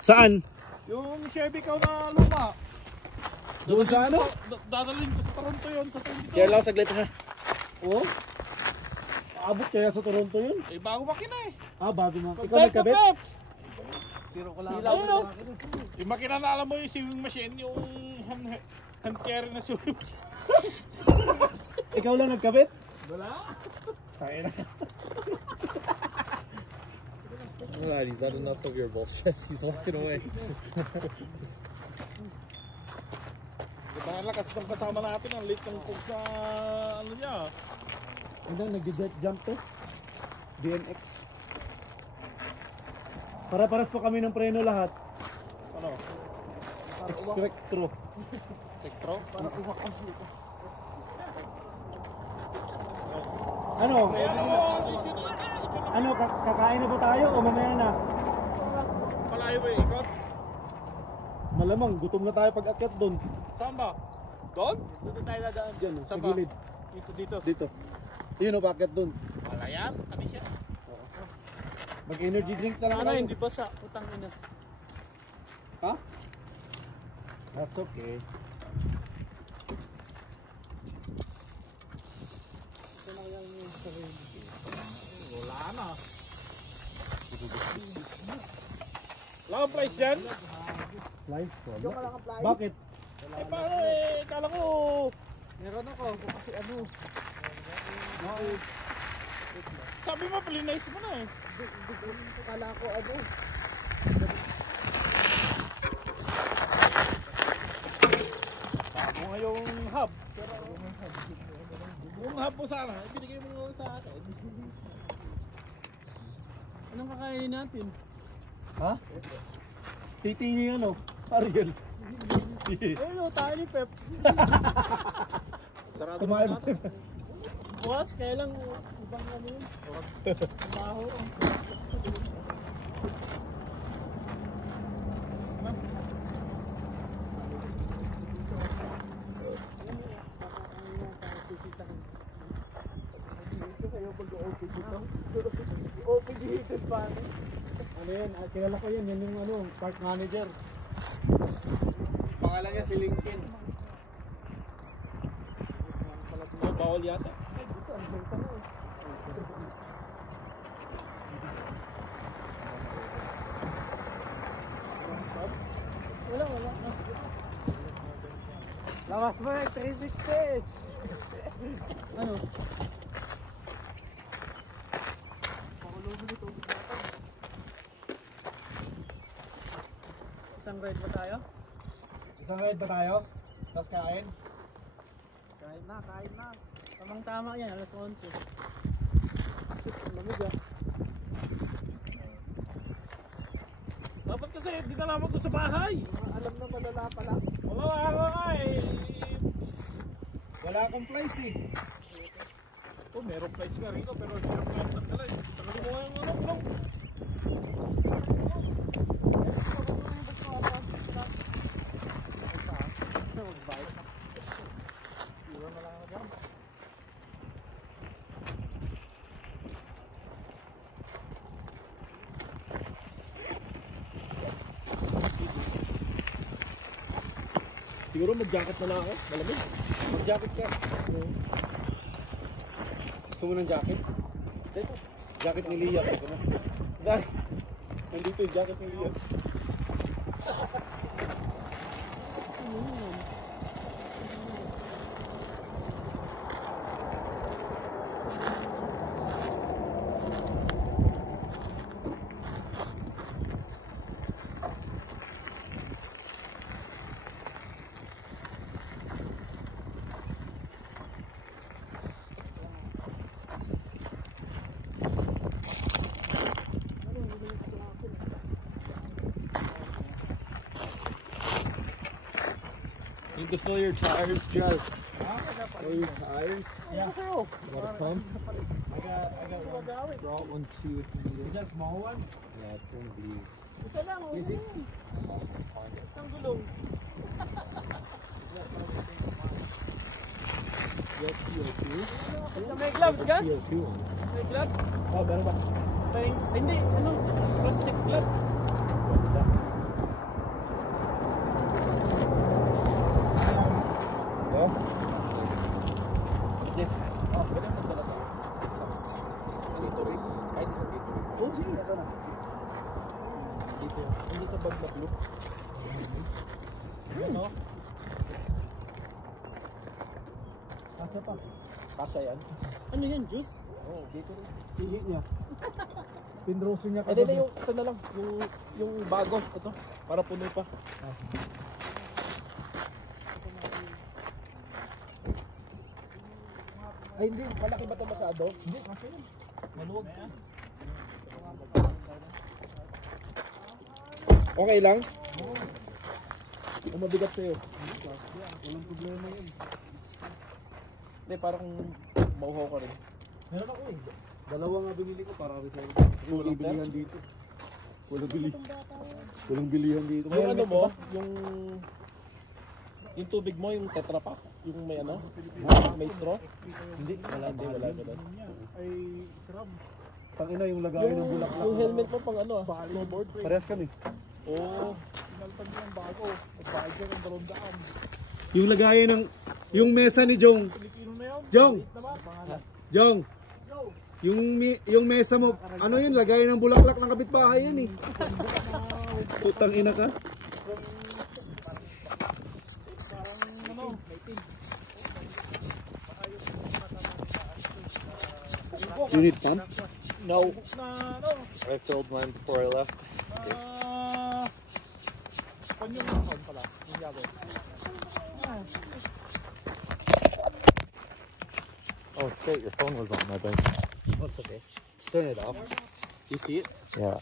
Saan? Yung Chevy ko na luma. Doon sa ano? Dadalhin ko sa Toronto yun, sa 22. Share lang saglit ha. Oo. Aabot kaya sa Toronto yun? Eh, bago makina eh. Ah, bago mo. Ikaw nagkabit? Zero ko lang. Yung makina na alam mo yung sewing machine, yung hand carry na sewing machine. Ikaw lang nagkabit? Wala. Tayo na. Wala, he's had enough of your bullshit. He's walking away. Dahil lakas ng kasama natin, ang late ng kung sa ano niya. Hindi, nag-jet jump to. BMX. Para-paras pa kami ng preno lahat. Ano? Expectro. Sektro? Para umakam dito. Ano? Ano, kakain na ba tayo o mamaya na? Malayo ba yung ikot? Malamang, gutom na tayo pag akyat doon. Saan ba? Doon? Dito tayo dadaan. Diyan, sa Saan ba? gilid. Dito. Dito. Yun o, paakyat doon. Wala yan, kami siya. Mag-energy drink na lang Ano, tayo. hindi pa sa utang ina. Ha? That's okay. Wala na. Wala kang price yan? Slice? Wala. Bakit? Eh paano eh, kala ko. Meron ako kasi ano. Sabi mo, palinize mo na eh. Kala ko ano. Sabi mo nga yung hub. Yung hub mo sana, ibinigay mo sa akin. Anong kakainin natin? Ha? Titingi ano? Ariel. Ano, tayo ni Peps. Sarado Kumain na natin. Bukas, kaya lang ibang ano yun. Baho. OPG hidden pa. Ano yan? Kilala ko yan. Yan yung ano, park manager. Pangalan niya si Lincoln. Oh, bawal yata. Dito, ang salita na eh. Wala. Lakas mo eh, 360! Ano? Isang ride ba tayo? Isang ride ba tayo? Tapos kain? Kain na. Tamang tama yan, alas 11. Lamig ah. Dapat kasi dinalaman ko sa bahay. Alam na malala pala. Wala eh. Wala akong flies eh. Oh, merong price ka rito pero hindi ako yung tagdala eh. Tagalin mo nga yung ano, bro. Iwan na lang ako dyan. Siguro mag-jacket na lang ako. Malamig. Mag-jacket ka. Gusto mo ng jacket? Jacket ni Lia. Gusto mo? Dahil, nandito yung jacket ni Lia. You can fill your tires, Jess. Fill your tires. Yeah. You got a pump? I got one. Brought one too if you need Is it. that small one? Yeah, it's one of these. Is it? Find it. Isang gulong. You have CO2? May gloves ka? CO2 one. May gloves? Oh, meron ba? Hindi, ano? Plastic gloves. Ganda. Hindi sa bag na blue. Ano? Kasa pa. Kasa yan. Ano yan, juice? Oo, dito rin. Ihi niya. Pinroso niya Hindi na yung, ito na lang. Yung bago. Ito. Para puno pa. Ay hindi, malaki ba ito masyado? Hindi, kasi yan. Maluwag. Okay lang? O mabigat sa'yo? Walang problema yun. Hindi, parang mauhaw ka rin. Meron ako eh. Dalawa nga binili ko para reserve. Walang bilihan dito. Walang bilihan dito. Yung ano mo, yung tubig mo, yung Tetra Pak, yung may ano, may straw? Hindi, wala ganun. Ay, crab. Tangina yung lagayan ng bulaklak. Yung helmet mo pang ano snowboard? Parehas kami. Oo. Pinaltan niya ang bago. Nagbayad siya ng 200. Yung lagayan ng, yung mesa ni Jong. Pilipino na yun. Jong! Naman. Jong! Yung mesa mo, ano yun, lagayan ng bulaklak ng kapitbahay yan eh. Putang ina ka. You need fun? No. Na ano? I filled mine before I left. Pan yung account pala. Yung yago. Oh shit, your phone was on, I think. That's okay. Turn it off. You see it? Yeah.